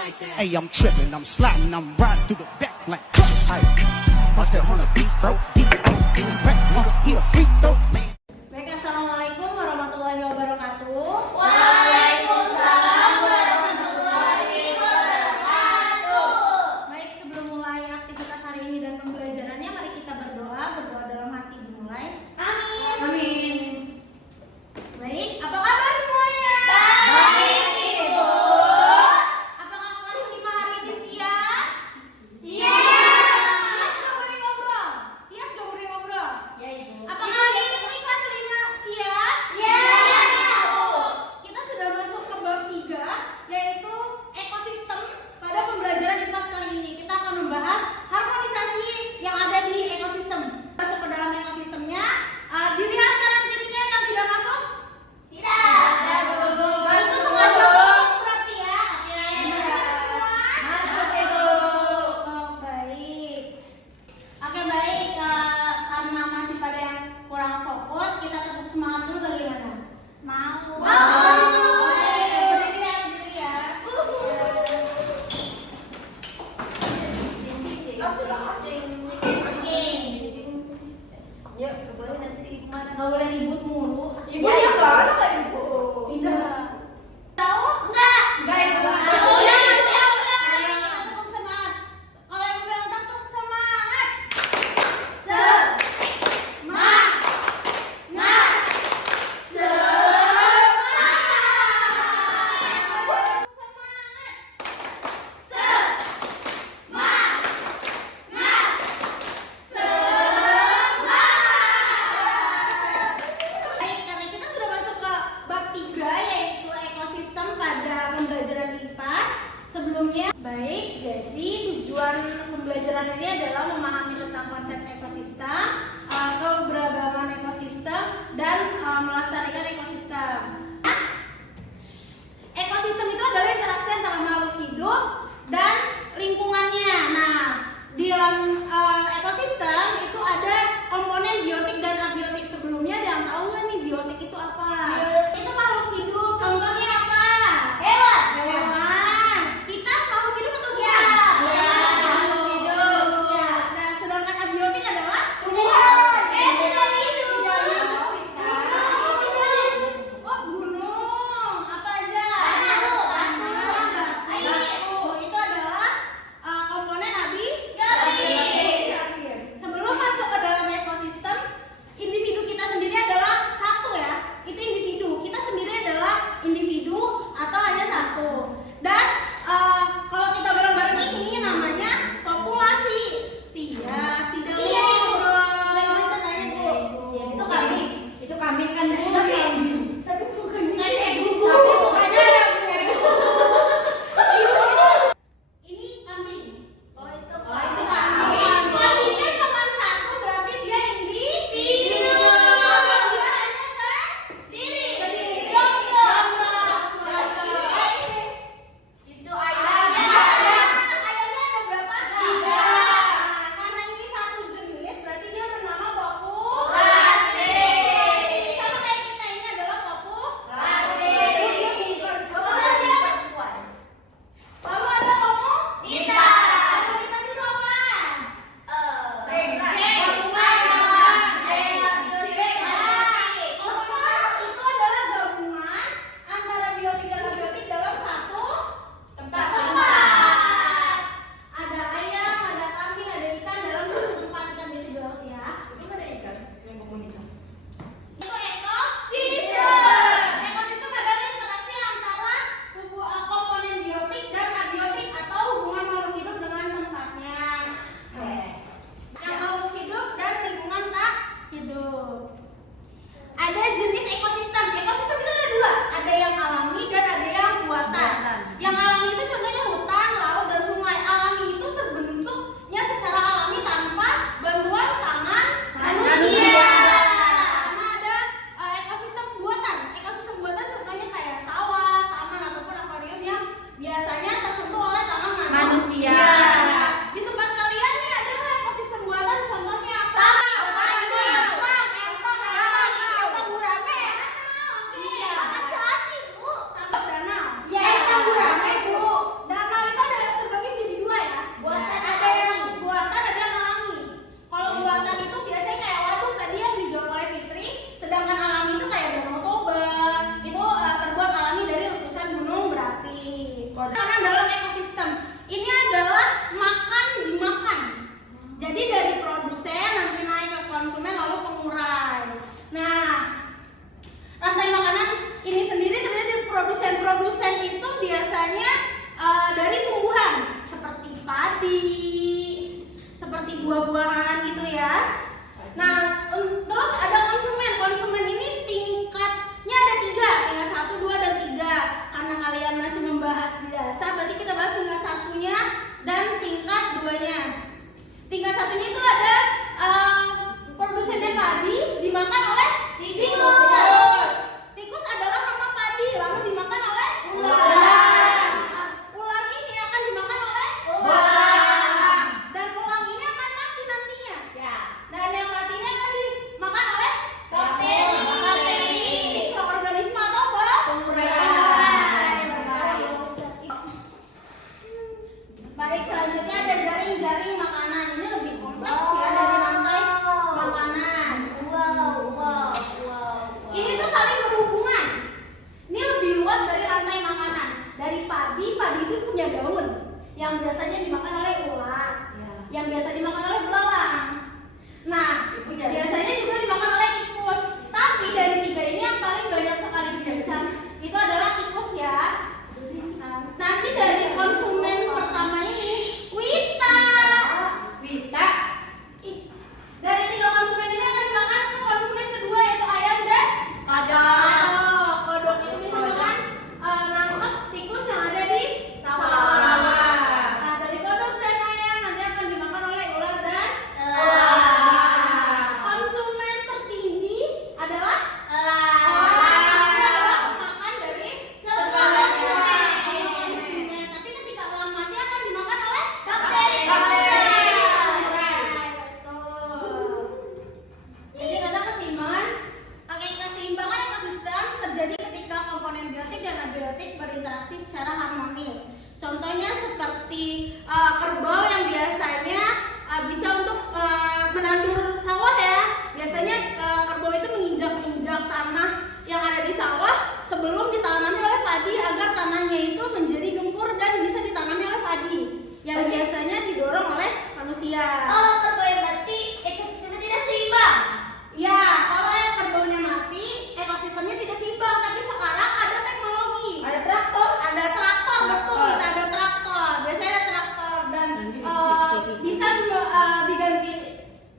Hey, I'm tripping, I'm sliding, I'm riding through the back like hey, must have on a beat throw, deep crack, he a freak though, man. Baik, assalamualaikum warahmatullahi wabarakatuh. Waalaikumsalam warahmatullahi wabarakatuh. Baik, sebelum mulai aktivitas hari ini dan pembelajarannya, mari kita berdoa dalam hati dimulai. Amin. Amin. Baik, apa kabar semuanya? Baik, Ibu. Apakah kelas 5 hari ini siap? Siap. Tias gak boleh ngobrol. Tias gak boleh ngobrol. Ya, Ibu. Apakah hari ini kelas 5 siap? Siap. Kita sudah masuk ke bab 3, yaitu ekosistem. Pada pembelajaran IPAS kali ini kita akan membahas harmonisasi yang ada di ekosistem. Masuk ke dalam ekosistemnya, dilihat kanan kirinya yang tidak masuk. Tidak. Itu sengaja masuk berarti ya. Iya. Masuk semua. Masuk, Ibu. Oh, baik. Oke, baik. Karena masih pada yang kurang fokus, kita tetap semangat dulu bagaimana? Mau. Berdiri ya. Yuk, boleh nanti kemana? Nggak boleh ribut mulu. Ibu ya, nggak ada nggak ibu? Pindah. Tahu? Enggak, Ibu. Aku udah. Kita tepuk semangat. Kalau yang bilang tepuk semangat. Baik, karena kita sudah masuk ke bab 3, yaitu ekosistem pada pembelajaran IPAS. Sebelumnya, baik, jadi tujuan pembelajaran ini adalah memahami tentang konsep ekosistem, keberagaman ekosistem, dan melestarikan ekosistem. Ekosistem itu adalah interaksi antara makhluk hidup dan lingkungannya. Nah, di dalam ekosistem itu ada komponen biotik dan abiotik. Sebelumnya ada yang tahu nggak nih biotik itu apa? Itu makhluk hidup. Contohnya apa? Hewan. Hewan. Kita makhluk hidup atau bukan? Ya. Makhluk Hidup. Ya. Nah, sedangkan abiotik adalah Tumbuhan. tidak hidup. Tidak hidup. Oh, gunung. Apa aja? Tanah. Tanah. Air. Baik, selanjutnya ada jaring-jaring makanan. Ini lebih kompleks ya dari rantai makanan. Wow. Ini tuh saling berhubungan. Ini lebih luas dari rantai makanan. Dari padi itu punya daun yang biasanya dimakan oleh ulat, yang biasa dimakan oleh belalang. Nah, biasanya juga dimakan oleh tikus. Tapi dari tiga ini yang paling banyak sekali diincar itu adalah tikus ya. Nah, nanti dari konsumen pertama ini, Wita. Dari tiga konsumen ini akan dimakan ke konsumen kedua yaitu ayam dan kodok. Kodok itu bisa makan nangkep tikus yang ada di sawah. Nah, dari kodok dan ayam nanti akan dimakan oleh ular dan elang. Konsumen tertinggi adalah elang. Ini adalah pemakan dari segala konsumen. Tapi ketika elang mati akan dimakan oleh bakteri. Jadi karena keseimbangan ekosistem terjadi ketika komponen biotik dan abiotik berinteraksi secara harmonis. Contohnya seperti kerbau yang biasanya bisa untuk menandur sawah ya. Biasanya kerbau itu menginjak-injak tanah yang ada di sawah sebelum ditanami oleh padi agar tanahnya itu menjadi gempur dan bisa ditanami oleh padi yang biasanya didorong oleh manusia. Kalau kerbau yang mati, ekosistemnya tidak seimbang. Ya, kalau yang kerbaunya mati, ekosistemnya tidak seimbang. Tapi sekarang ada teknologi. Ada traktor. Ada traktor, betul. Kita ada traktor. Biasanya ada traktor dan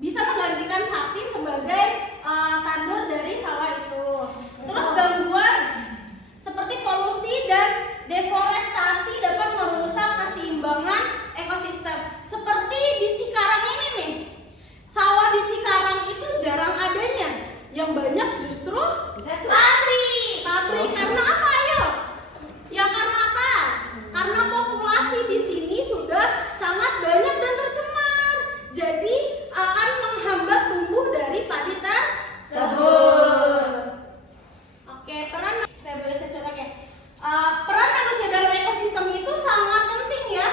bisa menggantikan sapi sebagai tandur dari sawah itu. Terus gangguan seperti polusi dan deforestasi dapat merusak keseimbangan ekosistem. Seperti di Cikarang ini nih. Sawah di Cikarang itu jarang adanya. Yang banyak justru pabrik. Karena apa ayo? Ya karena apa? Karena populasi di sini sudah sangat banyak dan tercemar. Jadi akan menghambat tumbuh dari padi tersebut. Oke, peran manusia dalam ekosistem itu sangat penting ya.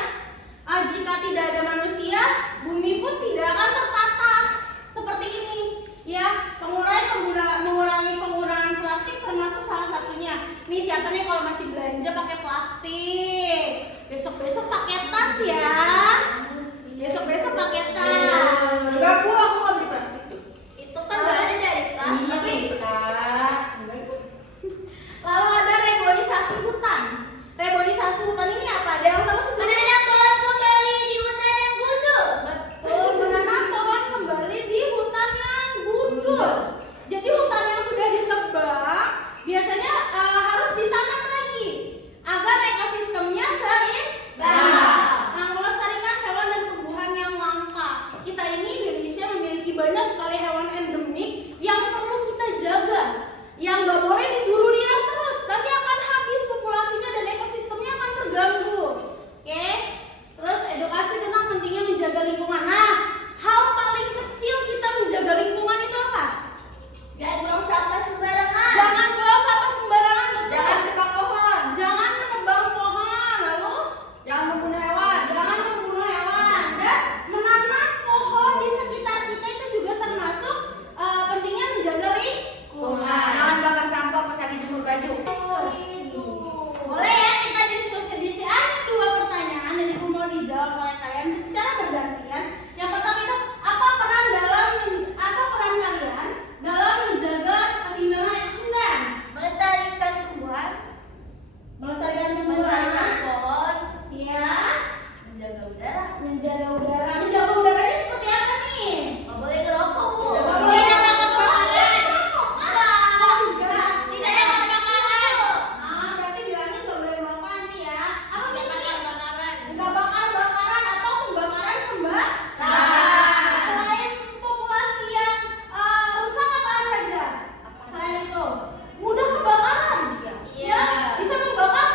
Jika tidak ada manusia, bumi pun tidak akan tertata seperti ini. Ya, mengurangi penggunaan plastik termasuk salah satunya. Nih siapa nih kalau masih belanja pakai plastik? Besok-besok pakai tas ya. Besok-besok pakai tas. Enggak, Bu, aku nggak beli plastik. Itu kan bahannya dari plastik. Lalu ada reboisasi hutan. Reboisasi hutan ini apa? Ada yang tahu sebenarnya? Menanam pohon kembali di hutan yang gundul. Betul, menanam pohon kembali di hutan yang gundul. Jadi hutan yang sudah ditebang biasanya harus ditanam lagi agar ekosistemnya seimbang. Nah, melestarikan hewan dan tumbuhan yang langka. Kita ini Indonesia memiliki banyak sekali hewan endemik yang perlu kita jaga. Yang nggak boleh diburu liar terus, nanti akan habis populasinya dan ekosistemnya akan terganggu. Oke? Terus edukasi tentang pentingnya menjaga lingkungan. Nah, hal paling kecil kita menjaga lingkungan itu apa? Jangan buang sampah sembarangan. Jangan buang sampah sembarangan, betul. Jangan tebang pohon. Jangan menebang pohon, lalu Jangan membunuh hewan. jangan membunuh hewan. Dan menanam pohon di sekitar kita itu juga termasuk pentingnya menjaga lingkungan. Jangan bakar sampah pas lagi jemur baju. Boleh ya kita diskusi ada 2 pertanyaan dan ibu mau dijawab oleh kalian secara bergantian. Yang pertama itu apa peran kalian dalam menjaga keseimbangan ekosistem? Melestarikan tumbuhan, Melestarikan melestarikan tumbuhan. pohon, Iya. menjaga udara. Menjaga udara. Menjaga udaranya seperti apa nih? Nggak boleh ngerokok, Bu. Nggak boleh Tidak ngerokok. kebakaran. Enggak. Tidak ada kebakaran. Berarti bilangnya nggak boleh merokok nanti ya. Apa Tidak bedanya? kebakaran. Nggak bakar-bakaran atau pembakaran sembarangan. Nah. Selain populasi yang rusak apa saja? Selain itu mudah kebakaran. Iya. Ya, bisa membakar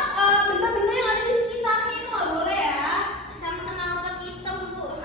benda-benda yang ada di sekitarnya itu nggak boleh ya. Sama knalpot hitam Bu.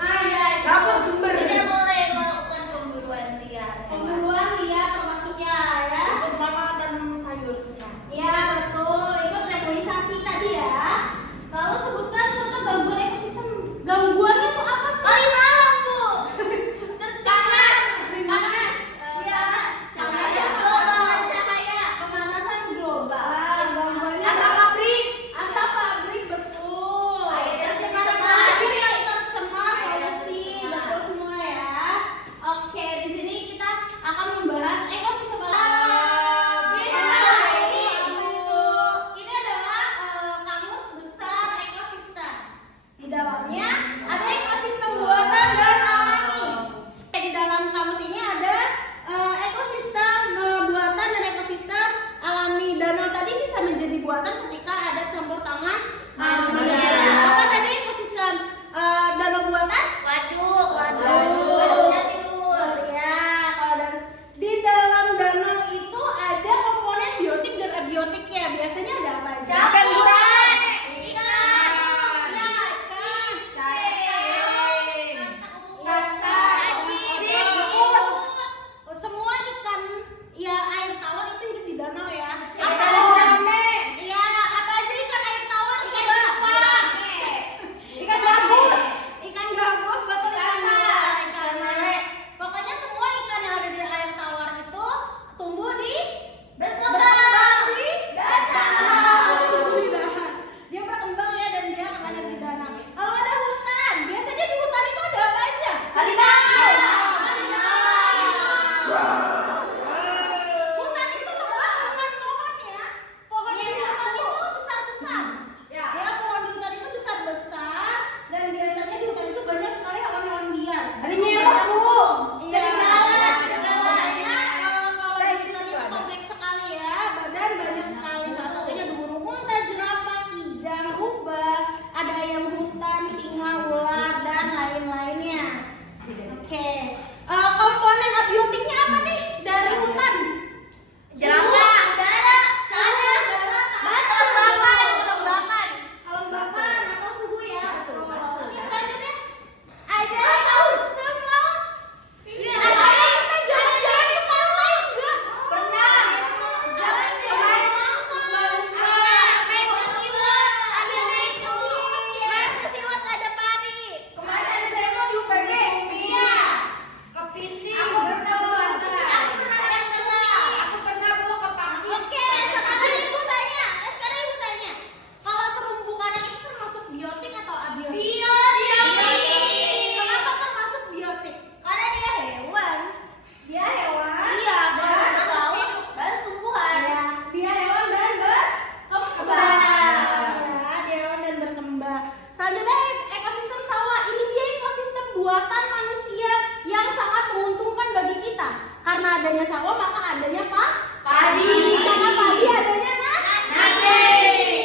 Selanjutnya ekosistem sawah. Ini dia ekosistem buatan manusia yang sangat menguntungkan bagi kita. Karena adanya sawah maka adanya padi. Karena padi adanya nasi.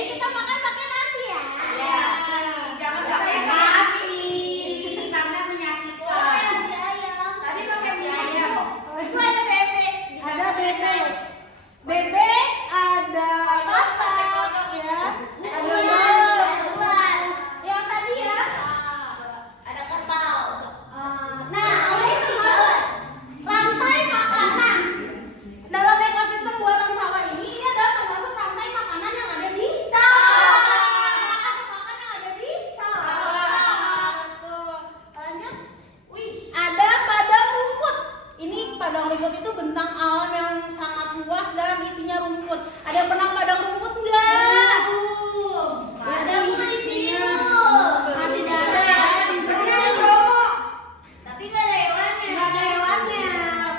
Kita makan pakai nasi ya. Iya. Jangan pakai nasi karena menyakitkan. Ada ayam. Tadi pakai mie ayam. Itu ada bebek. Ada bebek. Bebek ada katak ya. Ada ular. Yang tadi ya. Ada kerbau. Nah, ini termasuk rantai makanan. Dalam ekosistem buatan sawah ini adalah termasuk rantai makanan yang ada di sawah. Makanan yang ada di sawah. Tuh, lanjut. Ada padang rumput. Ini padang rumput itu bentang alam yang sangat luas dan isinya rumput. Ada yang pernah padang rumput enggak? Ada bukan di sini. Masih ada ya. Di Bromo. Tapi nggak ada hewannya. Nggak ada hewannya.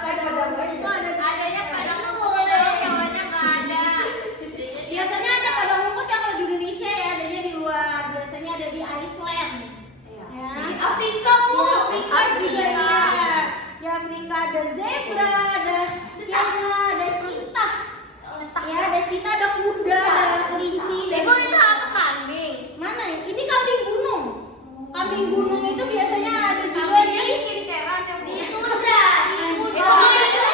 Padang rumput itu ada. Adanya padang rumput, hewannya nggak ada. Biasanya ada padang rumput yang kalau di Indonesia ya, adanya di luar. Biasanya ada di Iceland. Ya. Di Afrika bu. Di Afrika juga ada. Di Afrika ada zebra, ada hiena, ada cheetah. Ya, ada cheetah, ada kuda, ada kelinci. Ibu itu apa kambing? Mana? Ini kambing gunung. Kambing gunung itu biasanya ada juga di Di kuda. kuda juga ada.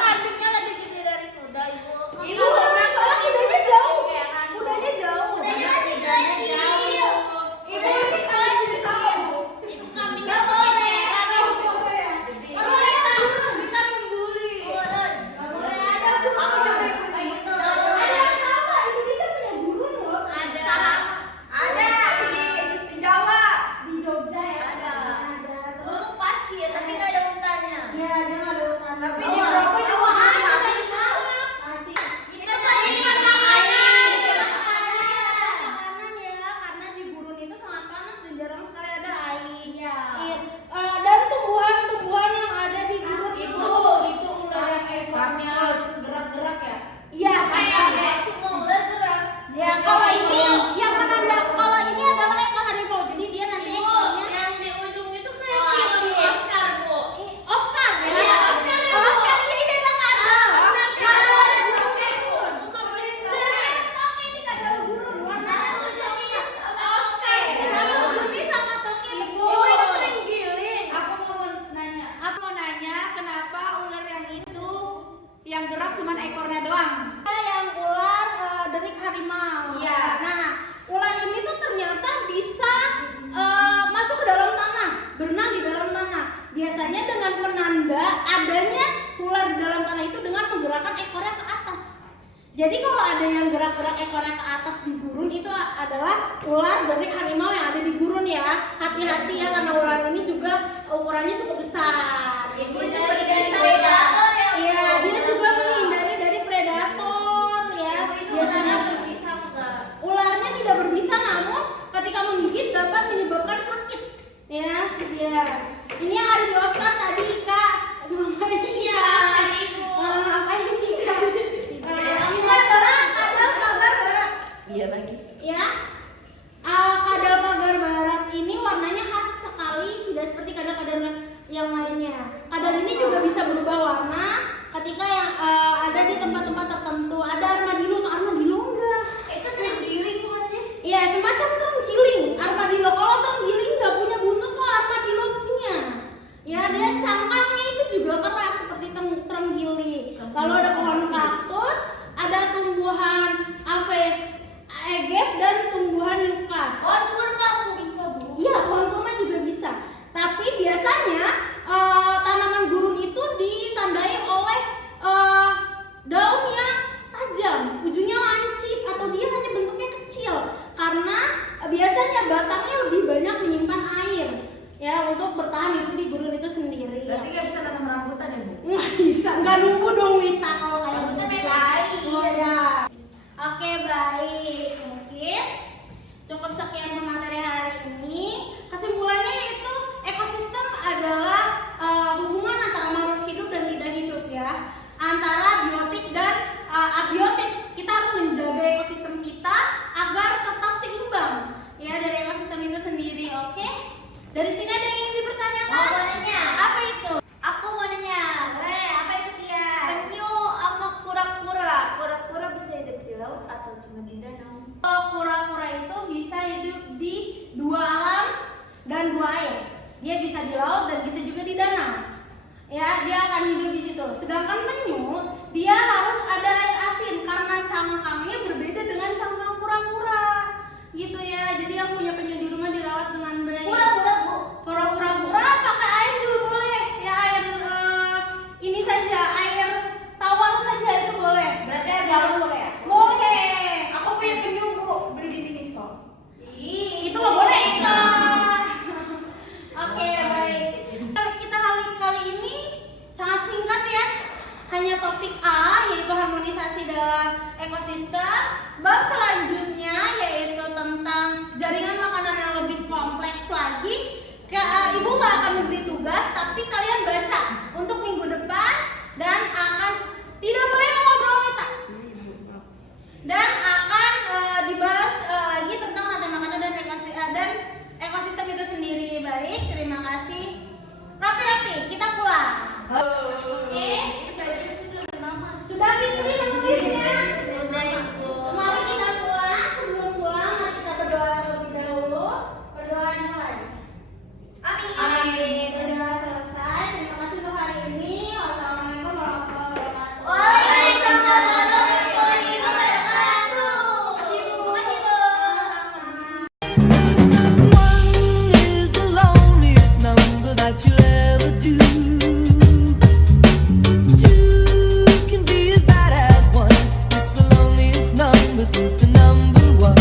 Kambingnya lebih gede dari kuda ibu. Ibu, soalnya kudanya jauh. Kudanya jauh. Kudanya masih kecil. Ibu masih kecil sama Bu. Itu kambingnya Nggak boleh. kegedean. Kalau ada burung. Kita membuli. Nggak boleh ada burung. Ada yang tahu nggak Indonesia punya burung loh? Ada. Ada di Jawa, di Jogja ya. Ada. Terus Untuk pasir, tapi nggak ada hutannya. ya dia nggak ada hutan. Tapi Oh, di Bromo juga ada. masih. Itu kan ikan makanan. Makanan ya, karena di gurun itu sangat panas dan jarang sekali ada air. Iya. Dan tumbuhan-tumbuhan yang ada di gurun itu ular yang ekornya gerak-gerak ya. iya. Kayak semua ular gerak. Ya kalau ini yang menanda kalau ini adalah ekor harimau. Jadi dia nanti ekornya Yang di ujung itu kayak film Oscar bu. Oscar ya. Iya, Oscar ya, Bu. Oscar iya ini ada kadal. Kadal dan gurun. Oke ini kadal gurun. Warnanya ujungnya Oscar. sama ujungnya sama toke Ibu betul. itu sering giling. Aku mau nanya kenapa ular yang itu yang gerak cuman ekornya doang? Yang ular derik harimau. Iya. Nah, ular ini tuh ternyata bisa masuk ke dalam tanah, berenang di dalam tanah. Biasanya dengan penanda adanya ular di dalam tanah itu dengan menggerakkan ekornya ke atas. Jadi kalau ada yang gerak-gerak ekornya ke atas di gurun itu adalah ular derik harimau yang ada di gurun ya. Hati-hati ya karena ular ini juga ukurannya cukup besar. Ibu itu dari predator ya. Iya, dia juga menghindari dari predator ya. Biasanya bisa enggak? ularnya tidak berbisa namun ketika menggigit dapat menyebabkan sakit. Ya, dia. Ini yang ada di Oscar tadi, Kak. Mama ini. Iya, Kak. Ibu. Apa ini, Kak? Ini adalah kadal pagar barat. Iya lagi. Ya. Kadal pagar barat ini warnanya khas sekali, tidak seperti kadal-kadal yang lainnya. Kadal ini juga bisa berubah warna ketika yang ada di tempat-tempat tertentu. Ada armadillo enggak? Itu terenggiling bukan sih? Iya, semacam terenggiling. Armadillo kalau terenggiling nggak punya buntut, kok armadillo punya. Ya, dia cangkangnya itu juga keras seperti terenggiling. Lalu ada pohon kaktus, ada tumbuhan agave dan tumbuhan yucca. Pohon kurma bu bisa bu. Iya, pohon kurma juga bisa. Tapi biasanya tanaman gurun itu ditandai oleh daun yang tajam, ujungnya lancip atau dia hanya bentuknya kecil karena biasanya batangnya lebih banyak menyimpan air ya untuk bertahan hidup di gurun itu sendiri. Berarti nggak bisa tanam rambutan ya bu? Nggak bisa, nggak nunggu dong Wita kalau kayak Rambutnya gitu. beda air. Oh ya. Oke baik, mungkin cukup sekian pemateri hari ini. Kesimpulannya itu ekosistem adalah hubungan antara makhluk hidup dan tidak hidup ya, antara biotik dan abiotik. Kita harus menjaga ekosistem kita agar tetap seimbang ya dari Dari sini ada yang ingin dipertanyakan? Mau nanya? Apa itu? Aku mau nanya. Boleh, apa itu dia? Penyu sama kura-kura. Kura-kura bisa hidup di laut atau cuma di danau? Kalau kura-kura itu bisa hidup di dua alam dan dua air. Dia bisa di laut dan bisa juga di danau. Ya, dia akan hidup di situ. Sedangkan penyu, dia harus ada air asin karena cangkangnya berbeda dengan cangkang kura-kura. Gitu ya. Jadi yang punya penyu di rumah dirawat dengan baik. Kura-kura, Bu. Kura-kura pakai air juga boleh. Ya air ini saja, air tawar saja itu boleh. Berarti air galon boleh ya? Boleh. Aku punya penyu, Bu. Beli di Miniso. Itu nggak boleh itu. Oke, baik. Kita kali ini sangat singkat ya. Hanya topik A yaitu harmonisasi dalam ekosistem. Bab selanjutnya yaitu tentang jaringan makanan yang lebih kompleks lagi. Ibu nggak akan memberi tugas, tapi kalian baca untuk minggu depan dan akan tidak boleh mengobrol kita. Dan akan dibahas lagi tentang rantai makanan dan ekosistem itu sendiri. Baik, terima kasih. Rapi-rapi, kita pulang. Oke. Sudah Fitri menulisnya. Mari kita pulang. Sebelum pulang, mari kita berdoa terlebih dahulu. Berdoa dimulai. Amin. Berdoa selesai. Terima kasih untuk hari ini. Wassalamualaikum warahmatullahi wabarakatuh. Waalaikumsalam warahmatullahi wabarakatuh. Makasih, Bu. Makasih, Bu. Sama-sama. One is the loneliest number that you'll ever do. Two can be as bad as one. It's the loneliest number since the number one.